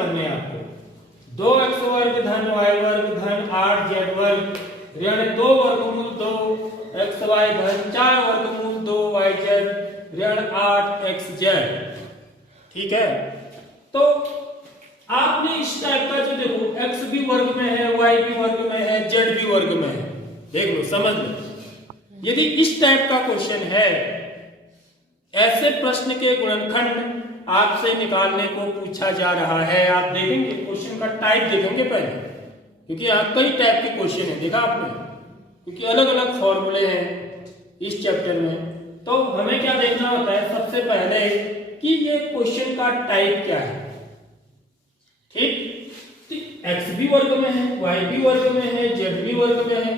करने हैं आपको। 2x वर्ग धन y वर्ग धन 8z वर्ग ऋण 2 वर्गमूल 2xy धन 4 वर्गमूल 2yz ऋण 8xz। ठीक है, तो आपने इस टाइप का जो देखो x भी वर्ग में है, y भी वर्ग में है, z भी वर्ग में है, देख लो समझ लो। यदि इस टाइप का क्वेश्चन है, ऐसे प्रश्न के गुणनखंड आपसे निकालने को पूछा जा रहा है, आप देखेंगे क्वेश्चन का टाइप देखेंगे पहले, क्योंकि यहाँ कई टाइप के क्वेश्चन है, देखा आपने, क्योंकि अलग अलग फॉर्मूले हैं इस चैप्टर में। तो हमें क्या देखना होता है सबसे पहले कि ये क्वेश्चन का टाइप क्या है। ठीक, एक्स भी वर्ग में है, वाई भी वर्ग में है, जेड भी वर्ग में है,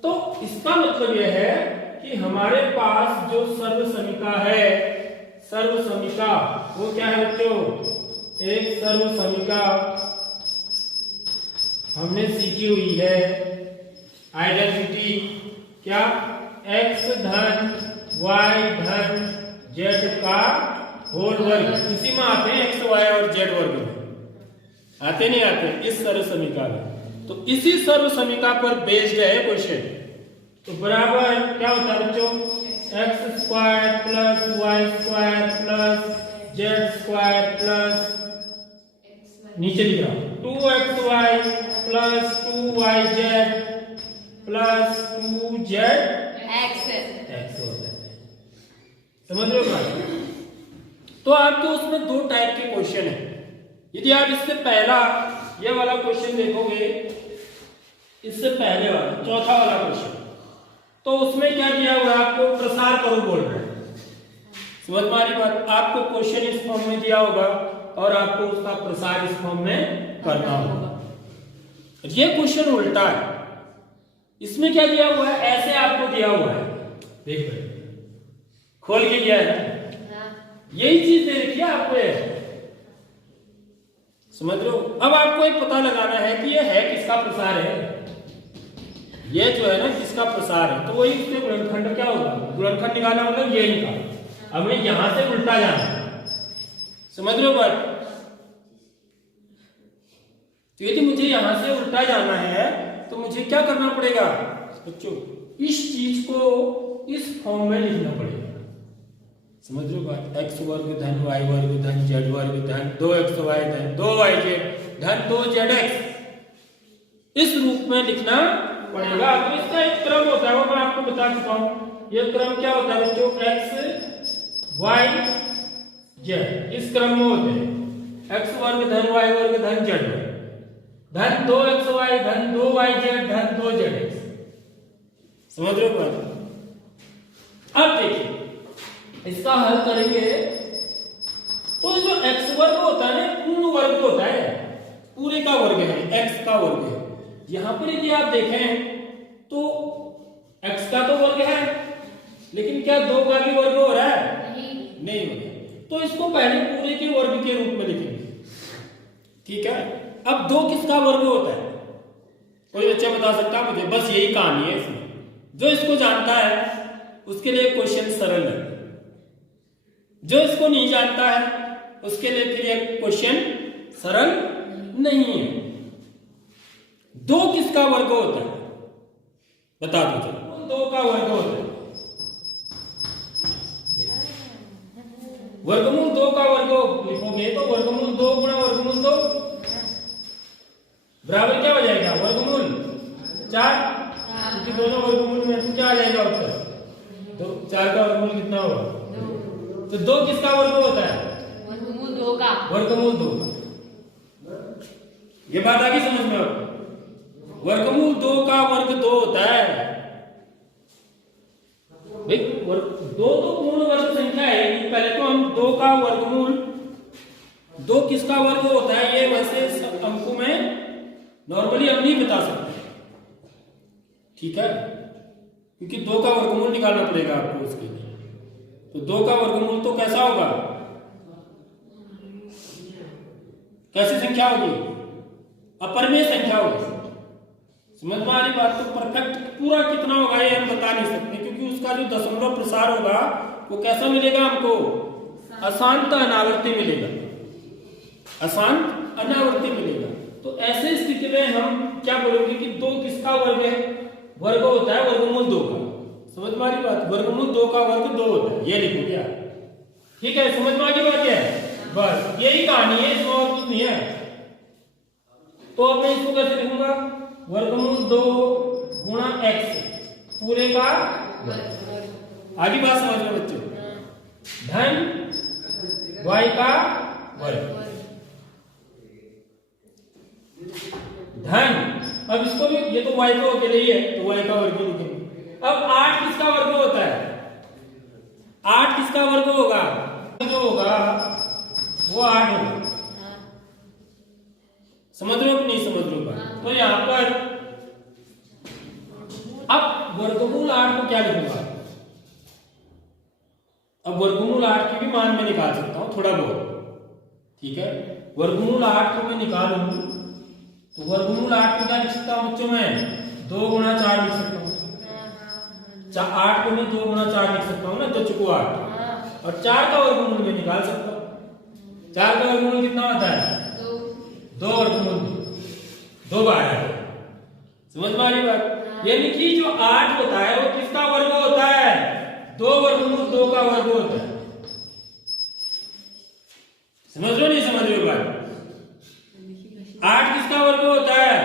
तो इसका मतलब यह है कि हमारे पास जो सर्व समीका है, सर्व समीका वो क्या है बच्चों, एक सर्व समीका हमने सीखी हुई है आइडेंटिटी, क्या, x धन y धन z का होल वर्ग, इसी में आते हैं x y और z वर्ग में, आते नहीं आते इस सर्व समीका में। तो इसी सर्व समीका पर बेस्ड है क्वेश्चन। तो बराबर क्या होता है बच्चों, x square plus y square plus z square plus नीचे लिख रहा हूं 2xy plus 2yz plus 2zx होता है। समझ रहे हो बात? तो आपके उसमें दो टाइप के क्वेश्चन है। यदि आप इससे पहला ये वाला क्वेश्चन देखोगे, इससे पहले वाला चौथा वाला क्वेश्चन, तो उसमें क्या दिया हुआ है, आपको प्रसार करो बोल रहे हैं। समझ में आ रही बात? आपको क्वेश्चन इस फॉर्म में दिया होगा और आपको उसका प्रसार इस फॉर्म में करना होगा। ये क्वेश्चन उल्टा है, इसमें क्या दिया हुआ है, ऐसे आपको दिया हुआ है, देख रहे खोल के दिया है, यही चीज दे रखी है आपको, समझ लो। अब आपको एक पता लगाना है कि ये है किसका प्रसार है, ये जो है ना किसका प्रसार है, तो वही उसके गुणनखंड क्या होगा, गुणनखंड निकालना मतलब ये निकालना। हमें यहां से उल्टा जाना है, समझ लो बात। तो यदि मुझे यहां से उल्टा जाना है तो मुझे क्या करना पड़ेगा बच्चों, इस चीज को इस फॉर्म में लिखना पड़ेगा, समझ लो बात। x वर्ग धन y वर्ग धन z वर्ग धन 2xy धन 2yz धन 2zx, इस रूप में लिखना पड़ेगा। तो इसका एक क्रम होता है, वो मैं आपको बता चुका हूं। ये क्रम क्या होता है बच्चों, x y z, इस क्रम में होते हैं x वर्ग धन y वर्ग धन z वर्ग धन 2xy धन 2yz धन 2zx। समझ रहे हो बात? अब देखिए इसका हल करेंगे तो जो x वर्ग होता है ना, पूर्ण वर्ग होता है, पूरे का वर्ग है, x का वर्ग है। यहां पर यदि आप देखें तो x का तो वर्ग है, लेकिन क्या 2 का भी वर्ग हो रहा है? नहीं हो रहा। तो इसको पहले पूरे के वर्ग के रूप में लिखेंगे, ठीक है। अब 2 किसका वर्ग होता है, कोई बच्चा बता सकता है मुझे? बस यही कहानी है इसमें, जो इसको जानता है उसके लिए क्वेश्चन सरल है, जो इसको नहीं जानता है उसके लिए फिर यह क्वेश्चन सरल नहीं है। 2 किसका वर्ग होता है बता दो चलो। 2 का वर्ग होता है, वर्गमूल 2 का वर्ग लिखोगे तो वर्गमूल 2 गुणा वर्गमूल 2 बराबर क्या हो जाएगा, वर्गमूल 4, क्योंकि दोनों वर्गमूल में तो क्या आ जाएगा उत्तर, 4 का वर्गमूल कितना होगा, तो 2 किसका वर्ग होता है, वर्गमूल 2 का, वर्गमूल 2 का। ये बात आ गई समझ में? वर्गमूल 2 का वर्ग 2 होता है भाई। 2 तो पूर्ण वर्ग संख्या है, पहले तो हम 2 का वर्गमूल 2 किसका वर्ग होता है ये वैसे अंकों में नॉर्मली हम नहीं बता सकते, ठीक है, क्योंकि 2 का वर्गमूल निकालना पड़ेगा आपको उसके लिए। तो 2 का वर्गमूल तो कैसा होगा, कैसी संख्या होगी, अपरिमेय संख्या होगी। समझ में आ रही बात? तो परफेक्ट पूरा कितना होगा ये हम बता नहीं सकते, क्योंकि उसका जो दशमलव प्रसार होगा वो कैसा मिलेगा हमको, अशांत अनावर्ती मिलेगा। अशांत अनावर्ती मिलेगा। तो ऐसे स्थिति में हम क्या बोलेंगे कि 2 किसका वर्ग है? वर्ग होता है वर्गमूल 2 का। समझ में आ रही बात? वर्गमूल 2 का वर्ग 2 होता है, ये लिखो क्या। ठीक है, समझ में आ गई बात क्या है? बस यही कहानी है, इसमें और कुछ नहीं है। तो अब मैं इसको कैसे लिखूंगा? वर्गमूल 2 गुणा x पूरे का वर्ग। आगे बात समझ लो बच्चों। धन y का वर्ग धन, अब इसको भी, ये तो y को अकेले ही है तो y का वर्ग ही लिखेंगे। अब 8 किसका वर्ग होता है? 8 किसका वर्ग होगा? जो होगा वो 8 होगा। समझ रहे हो कि नहीं समझ रहे हो? तो यहां पर अब वर्गमूल 8 को क्या लिखूंगा? अब वर्गमूल 8 की भी मान में निकाल सकता हूं थोड़ा बहुत। ठीक है, वर्गमूल 8 को मैं निकालूं तो वर्गमूल 8 को क्या लिख सकता हूं बच्चों? मैं 2 गुणा 4 लिख सकता हूं। 8 को मैं 2 गुणा 4 लिख सकता हूं ना, 2 चुको 8। और 4 का वर्गमूल मैं निकाल सकता हूं। 4 का वर्गमूल कितना होता है? 2 वर्गमूल 2 बार है। समझ में आ रही बात? यानी कि जो 8 होता है वो किसका वर्ग होता है? 2 वर्गमूल 2 का वर्ग होता है। समझ लो नहीं समझ रहे हो बात? 8 किसका वर्ग होता है?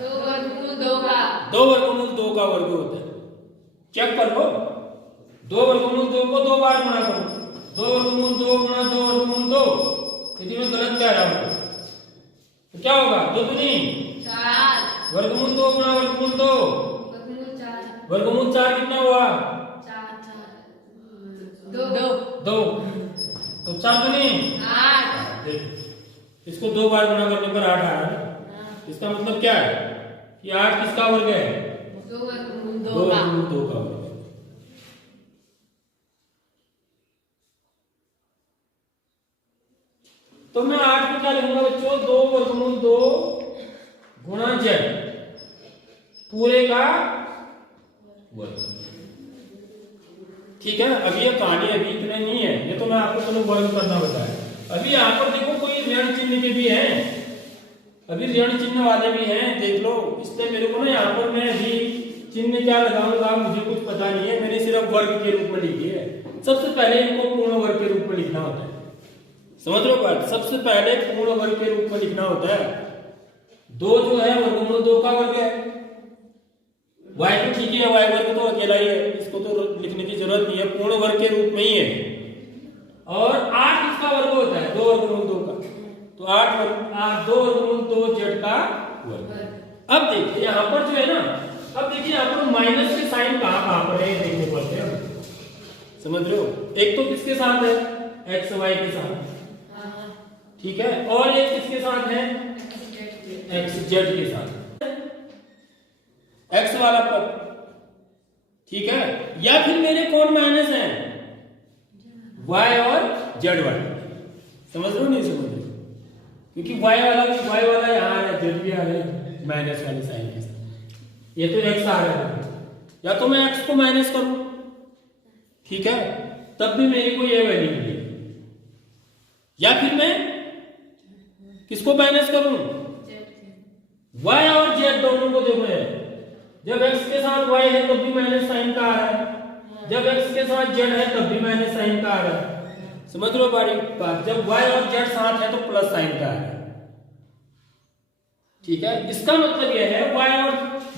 2 वर्गमूल 2 का। 2 वर्गमूल 2 का वर्ग होता है। चेक कर लो, 2 वर्गमूल 2 को 2 बार गुणा करो। 2 वर्गमूल 2 गुणा 2 वर्गमूल 2, यदि मैं गलत कह रहा हूं तो क्या होगा? 2 दूनी 4 वर्गमूल 2 गुणा वर्गमूल 2 वर्गमूल 4 वर्गमूल 4 कितना हुआ? 4 2 तो 4 दूनी 8। देखो, इसको 2 बार गुणा करने पर 8 आ रहा है। इसका मतलब क्या है कि 8 किसका वर्ग है? 2 वर्गमूल 2 2 का। वर्गमूल 2 का वर्ग है। तो मैं 8 को क्या लिखूंगा बच्चों? 2 वर्गमूल 2 गुणा z पूरे का वर्ग। ठीक है, अभी ये कहानी अभी इतने नहीं है, ये तो मैं आपको चलो वर्ग करना बताया। अभी यहाँ पर देखो कोई ऋण चिन्ह के भी हैं, अभी ऋण चिन्ह वाले भी हैं, देख लो। इसलिए मेरे को ना यहाँ पर मैं अभी चिन्ह क्या लगाऊंगा मुझे कुछ पता नहीं है, मैंने सिर्फ वर्ग के रूप में लिखी है। सबसे पहले इनको पूर्ण वर्ग के रूप में लिखना होता है। समझ लो बात? सबसे पहले पूर्ण वर्ग के रूप में लिखना होता है। 2 जो है वर्गमूल 2 का वर्ग है। y तो ठीक है, y वर्ग तो अकेला ही है, इसको तो लिखने की जरूरत नहीं है, पूर्ण वर्ग के रूप में ही है। और 8 किसका वर्ग होता है? 2 वर्गमूल 2 का। तो 2 वर्गमूल 2 z का वर्ग। अब देखिए यहाँ पर जो है ना, अब देखिए यहाँ पर माइनस के साइन कहाँ पर है देखने पड़ते हैं। समझ रहे हो? एक तो किसके साथ है? एक्स वाई के साथ। ठीक है, और एक किसके साथ है? एक्स जेड के साथ। एक्स वाला पद, ठीक है, या फिर मेरे कौन माइनस है? वाई और जेड वाला। समझ लो नहीं समझ लो? क्योंकि वाई वाला यहाँ है, जेड भी आ रहा है माइनस वाले साइन के साथ। ये तो एक्स आ रहा है, या तो मैं एक्स को माइनस करूं, ठीक है, तब भी मेरे को ये वैल्यू मिलेगी, या फिर मैं किसको माइनस करूं? y और z दोनों को देखो है। जब x के साथ y है तब भी माइनस साइन का आ रहा है, जब x के साथ z है तब भी माइनस साइन का आ रहा है। समझ लो बारीक बात? जब y और z साथ है तो प्लस साइन का आ रहा है। ठीक है, इसका मतलब यह है y और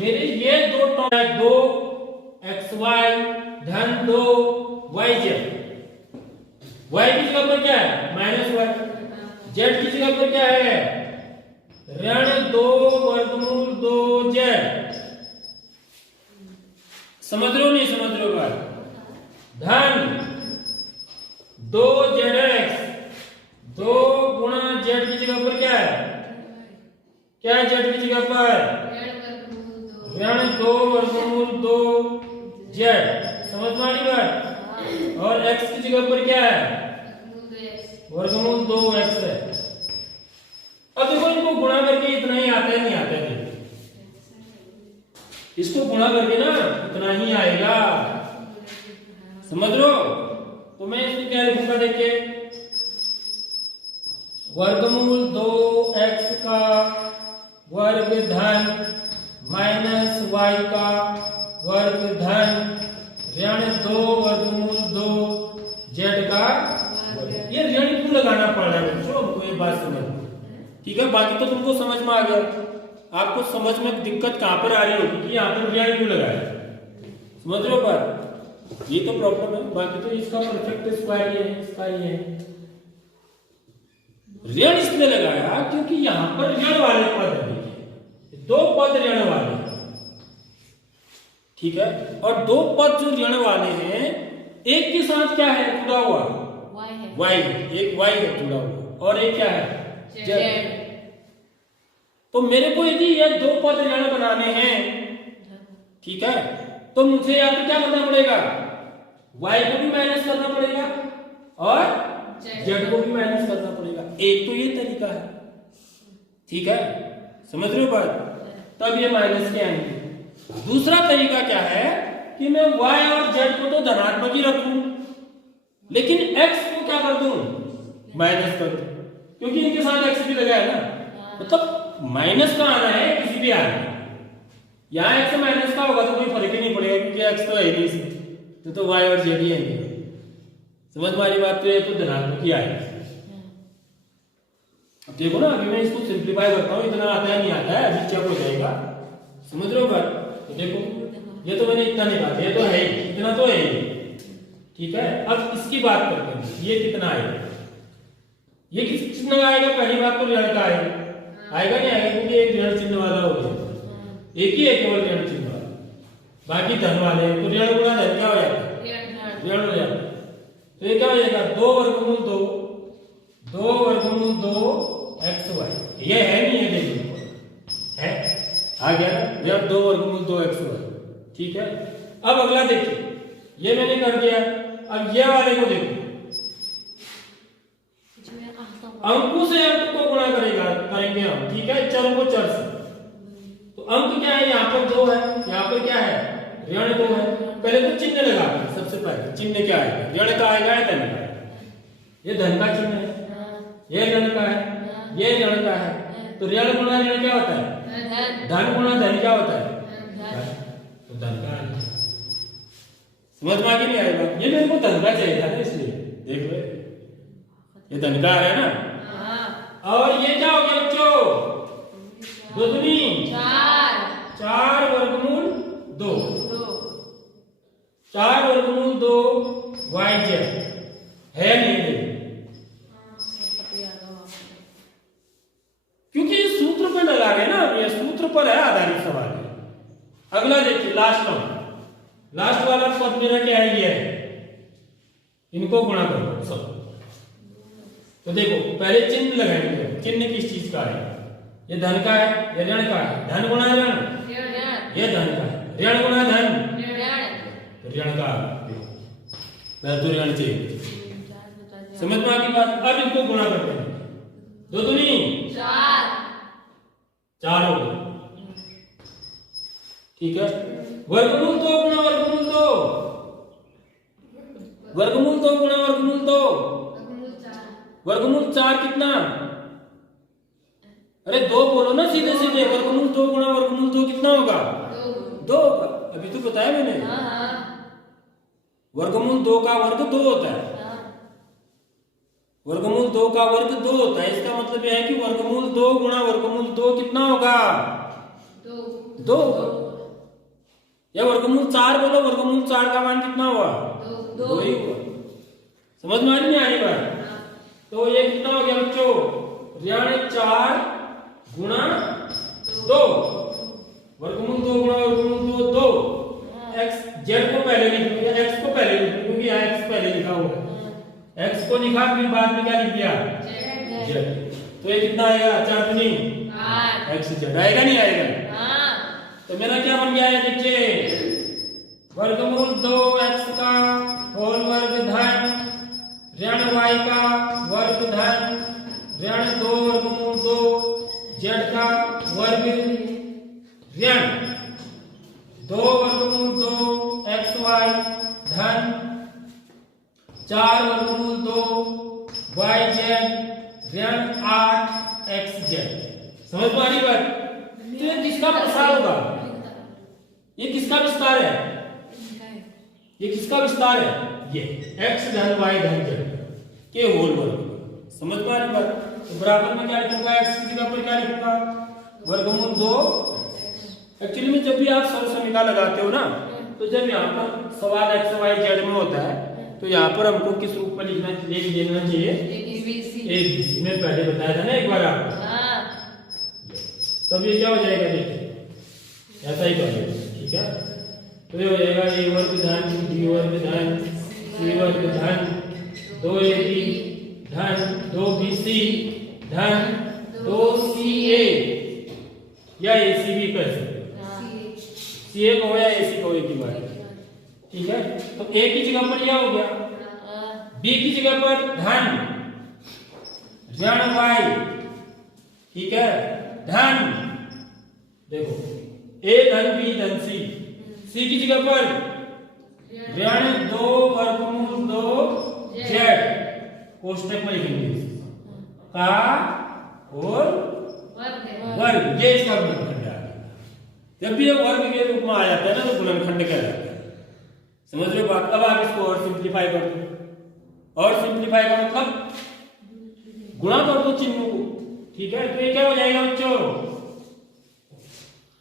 मेरे ये दो टर्म है, 2xy धन 2yz। y की जगह पर क्या है? Minus y। z की जगह पर क्या है? ऋण 2 वर्गमूल 2z। समझ रहे हो नहीं समझ रहे हो बात? धन 2zx, 2 गुणा z की जगह पर क्या है? क्या है z की जगह पर? ऋण 2 वर्गमूल 2z। समझ में आ रही बात? और x की जगह पर क्या है? वर्गमूल 2x है। अब देखो इनको गुणा करके इतना ही आता है, नहीं आता है? इसको गुणा करके ना इतना ही आएगा। समझ लो? तो मैं इसको क्या लिखूंगा? देखिए वर्गमूल 2x का वर्ग धन माइनस y का वर्ग धन ऋण 2 वर्गमूल 2 z का वर्ग। ये ऋण क्यों लगाना पड़ रहा है बच्चों, हमको ये बात समझ, ठीक है। बाकी तो तुमको समझ में आ गया। आपको समझ में दिक्कत कहां पर आ रही होगी कि यहाँ पर ऋण क्यों लगाया, समझ रहे हो बात, ये तो प्रॉब्लम है। बाकी तो इसका परफेक्ट स्क्वायर ये है, इसका ये है। ऋण इसलिए लगाया क्योंकि यहां पर ऋण वाले पद है, दो पद ऋण वाले हैं, ठीक है। और दो पद जो ऋण वाले हैं एक के साथ क्या है जुड़ा हुआ, y है, एक y है जुड़ा हुआ और एक क्या है z। तो मेरे को यदि ये दो पद ऋण बनाने हैं, ठीक है, तो मुझे यहाँ पे क्या करना पड़ेगा, y को भी माइनस करना पड़ेगा और z को भी माइनस करना पड़ेगा। एक तो ये तरीका है, ठीक है, समझ रहे हो बात, तब ये माइनस के आएंगे। दूसरा तरीका क्या है कि मैं y और z को तो धनात्मक ही रखूं, लेकिन x को क्या कर दूं, माइनस कर दूं, क्योंकि इनके साथ x भी लगा है ना। मतलब माइनस का आना है किसी भी आना, यहाँ x माइनस का होगा तो कोई फर्क ही नहीं पड़ेगा क्योंकि x तो है ही नहीं, तो y और z ही है। समझ वाली बात तो है, तो धनात्मक ही आएगा। अब देखो ना, अभी मैं इसको सिंप्लीफाई करता हूँ, इतना आता है नहीं आता है, अभी चेक हो जाएगा, समझ रहे हो बात। तो देखो ये तो मैंने इतना निकाला, ये तो है ही, इतना तो है ही, ठीक है। अब इसकी बात करते हैं, ये कितना आएगा, ये किस चिन्ह का आएगा, पहली बात तो ऋण का आएगा, आएगा नहीं आएगा क्योंकि एक ऋण चिन्ह वाला हो गया, एक ही है केवल ऋण चिन्ह वाला, बाकी धन वाले हैं, तो ऋण गुणा धन क्या हो जाता है, ऋण हो जाता है। तो ये क्या हो जाएगा, 2 वर्गमूल 2 xy, ये है नहीं है, देखो है, आ गया ना, ये 2 वर्गमूल 2 xy, ठीक है। अब अगला देखिए, ये मैंने कर दिया। अब ये वाले को देखो, अंकों से अंक को गुणा करेंगे हम, ठीक है, चर को चर से। तो अंक क्या है, यहाँ पर 2 है, यहाँ पर क्या है, ऋण 2 है। पहले तो चिन्ह लगा, सबसे पहले चिन्ह क्या है, ऋण का आएगा या धन का आएगा, ये धन का चिन्ह है, ये ऋण का है, ये ऋण का है। तो ऋण गुणा ऋण क्या होता है, धन गुणा धन क्या होता है, तो धन का आएगा। समझ में आगे नहीं आएगा, ये मेरे को धन का चाहिए था ना, इसलिए देख लो ये धन का आ रहा है ना। और ये क्या हो गया बच्चों, 2 दूनी 4 वर्गमूल 2, 4 वर्गमूल 2 yz है नहीं, क्योंकि ये सूत्र पर लगा रहे ना, ये सूत्र पर है आधारित सवाल है। अगला देखिए, लास्ट वाला पद मेरा क्या है, ये है, इनको गुणा करो सब। तो देखो पहले चिन्ह लगाएंगे, चिन्ह किस चीज का है, ये धन का है, ये ऋण का है, धन गुणा ऋण, ये धन का है, ऋण गुणा धन, तो ऋण का तो ऋण चाहिए। समझ में आ गई बात। अब इनको गुणा करते हैं, 2 दूनी 4 हो गए, ठीक है। वर्गमूल 2 गुणा वर्गमूल 2, वर्गमूल 2 गुणा वर्गमूल 2, वर्गमूल 4 कितना, अरे 2 बोलो ना सीधे सीधे, वर्गमूल 2 गुणा वर्गमूल 2 कितना होगा, 2 होगा, अभी तो बताया मैंने। वर्गमूल 2 का वर्ग 2 होता है, वर्गमूल 2 का वर्ग 2 होता है, इसका मतलब यह है कि वर्गमूल 2 गुणा वर्गमूल 2 कितना होगा, 2 होगा। या वर्गमूल 4 बोलो, वर्गमूल 4 का मान कितना हुआ, 2 ही हुआ। समझ में नहीं आ रही बात। तो ये कितना हो गया बच्चों, ऋण 4 गुणा 2, वर्गमूल 2 गुणा वर्गमूल 2, x z को पहले लिखूंगा, x को पहले लिखूंगा क्योंकि यहाँ x पहले लिखा हुआ है, x को लिखा फिर बाद में क्या लिख दिया, z। तो ये कितना आएगा, 4 दूनी 8, x z आएगा नहीं आएगा। तो मेरा क्या बन गया है, देखिए, वर्गमूल 2x का होल वर्ग धन ऋण y का वर्ग धन ऋण 2 वर्गमूल 2 z का वर्ग ऋण 2 वर्गमूल 2 xy धन 4 वर्गमूल 2 yz ऋण 8xz। समझ में आ रही बात? तो ये किसका प्रसार होगा? ये किसका विस्तार है? ये किसका विस्तार है? ये x धन y धन z के होल वर्ग। समझ में आ रही बात? तो बराबर में क्या लिखूंगा? x की जगह पर क्या लिखूंगा? वर्गमूल 2। एक्चुअली में जब भी आप सरल समीकरण लगाते हो ना, तो जब यहाँ पर सवाल x y z में होता है तो यहाँ पर हमको किस रूप में लिखना चाहिए? ABC। मैं पहले बताया था ना एक बार आपको। तब ये क्या हो जाएगा? देखिए ऐसा ही करेंगे, ठीक है? तो ये हो जाएगा a वर्ग धन b वर्ग धन c वर्ग धन 2ab धन 2bc धन 2ca या ac भी कर सकते हैं। ca को या ac को एक ही बात है, ठीक है? तो a की जगह पर यह हो गया, b की जगह पर धन ऋण y, ठीक है? धन देखो a धन b धन c, c की जगह पर ऋण 2 वर्गमूल 2 z कोष्टक में लिखेंगे का और वर्ग। ये इसका गुणनखंड आ गया। जब भी ये वर्ग के रूप में आ जाता है ना तो गुणनखंड कहलाता है। समझ रहे हो बात? अब आप इसको और सिंप्लीफाई कर दो, और सिंप्लीफाई का मतलब गुणा कर दो चिन्हों को, ठीक है? तो ये क्या हो जाएगा बच्चों?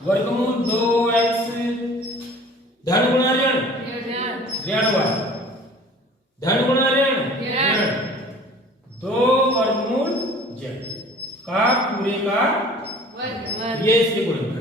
वर्गमूल 2x धन गुणा ऋण ऋण y धन गुणा ऋण 2 वर्गमूल z का पूरे का ये इसके गुणनखंड।